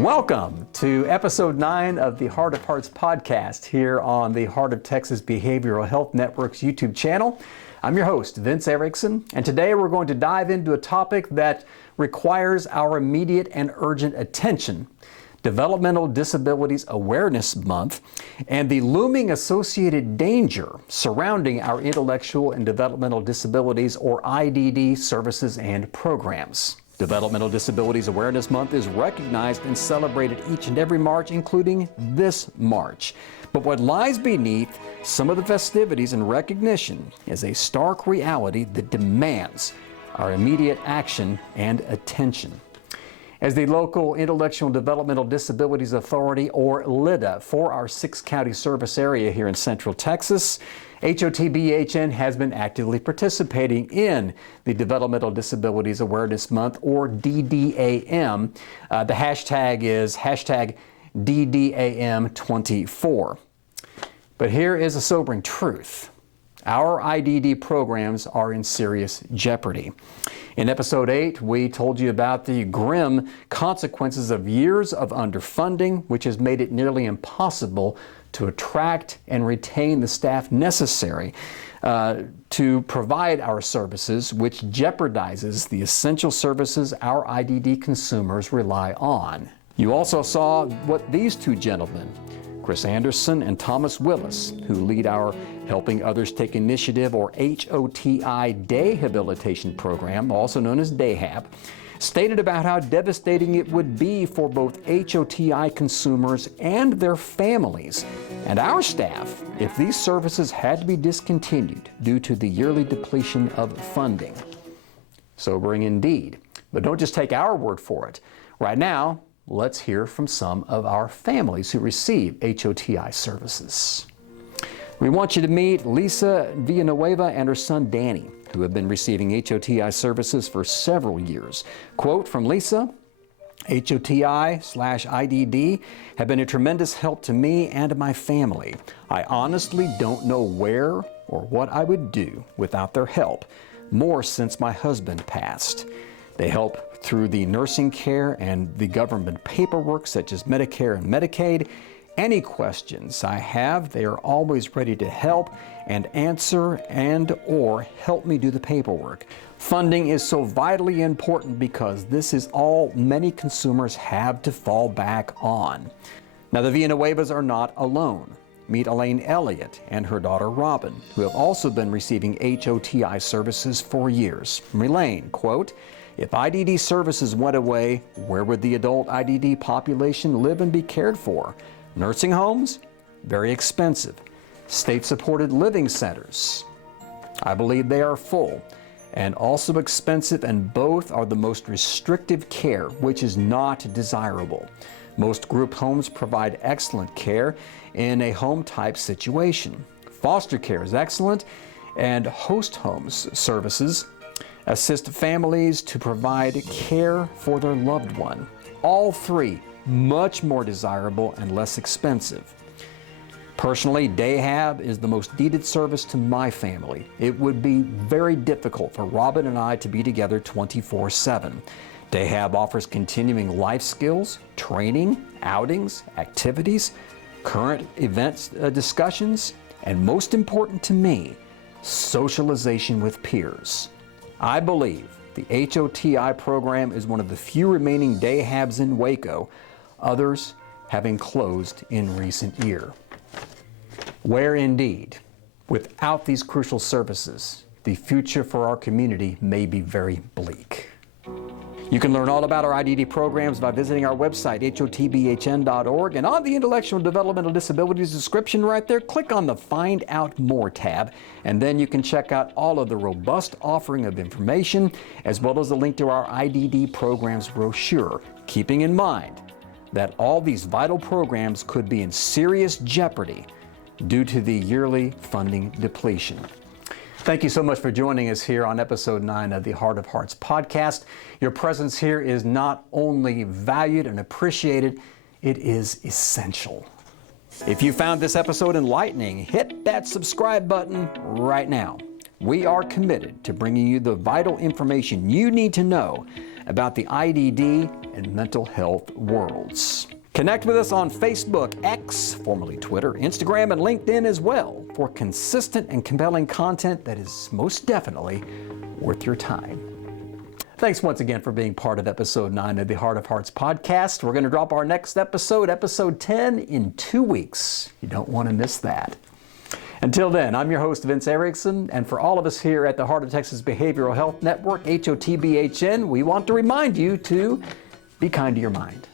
Welcome to episode 9 of the Heart of Hearts podcast here on the Heart of Texas Behavioral Health Network's YouTube channel. I'm your host, Vince Erickson, and today we're going to dive into a topic that requires our immediate and urgent attention: Developmental Disabilities Awareness Month and the looming associated danger surrounding our intellectual and developmental disabilities, or IDD, services and programs. Developmental Disabilities Awareness Month is recognized and celebrated each and every March, including this March. But what lies beneath some of the festivities and recognition is a stark reality that demands our immediate action and attention. As the local Intellectual and Developmental Disabilities Authority, or LIDDA, for our 6-county service area here in Central Texas, HOTBHN has been actively participating in the Developmental Disabilities Awareness Month, or DDAM. The hashtag is #DDAM24. But here is a sobering truth. Our IDD programs are in serious jeopardy. In episode 8, we told you about the grim consequences of years of underfunding, which has made it nearly impossible to attract and retain the staff necessary to provide our services, which jeopardizes the essential services our IDD consumers rely on. You also saw what these two gentlemen, Chris Anderson and Thomas Willis, who lead our Helping Others Take Initiative, or HOTI Dehabilitation program, also known as DAHAB, stated about how devastating it would be for both HOTI consumers and their families and our staff if these services had to be discontinued due to the yearly depletion of funding. Sobering indeed. But don't just take our word for it. Right now, let's hear from some of our families who receive HOTI services. We want you to meet Lisa Villanueva and her son Danny, who have been receiving HOTI services for several years. Quote from Lisa: HOTI/IDD have been a tremendous help to me and my family. I honestly don't know where or what I would do without their help, more since my husband passed. They help through the nursing care and the government paperwork such as Medicare and Medicaid. Any questions I have, they are always ready to help and answer and/or help me do the paperwork. Funding is so vitally important because this is all many consumers have to fall back on. Now, the Villanuevas are not alone. Meet Elaine Elliott and her daughter Robin, who have also been receiving HOTI services for years. From Elaine, quote, "If IDD services went away, where would the adult IDD population live and be cared for? Nursing homes? Very expensive. State-supported living centers? I believe they are full and also expensive, and both are the most restrictive care, which is not desirable. Most group homes provide excellent care in a home-type situation. Foster care is excellent, and host homes services assist families to provide care for their loved one. All three much more desirable and less expensive. Personally, DAHAB is the most needed service to my family. It would be very difficult for Robin and I to be together 24/7. DAHAB offers continuing life skills, training, outings, activities, current events discussions, and most important to me, socialization with peers. I believe the HOTI program is one of the few remaining DAHABs in Waco, others having closed in recent year. Where indeed, without these crucial services, the future for our community may be very bleak." You can learn all about our IDD programs by visiting our website, hotbhn.org, and on the Intellectual and Developmental Disabilities description right there, click on the Find Out More tab, and then you can check out all of the robust offering of information, as well as a link to our IDD programs brochure, keeping in mind that all these vital programs could be in serious jeopardy due to the yearly funding depletion. Thank you so much for joining us here on episode 9 of the Heart of Hearts podcast. Your presence here is not only valued and appreciated, it is essential. If you found this episode enlightening, hit that subscribe button right now. We are committed to bringing you the vital information you need to know about the IDD and mental health worlds. Connect with us on Facebook, X, formerly Twitter, Instagram, and LinkedIn as well for consistent and compelling content that is most definitely worth your time. Thanks once again for being part of episode 9 of the Heart of Hearts podcast. We're going to drop our next episode, episode 10, in 2 weeks. You don't want to miss that. Until then, I'm your host, Vince Erickson, and for all of us here at the Heart of Texas Behavioral Health Network, HOTBHN, we want to remind you to be kind to your mind.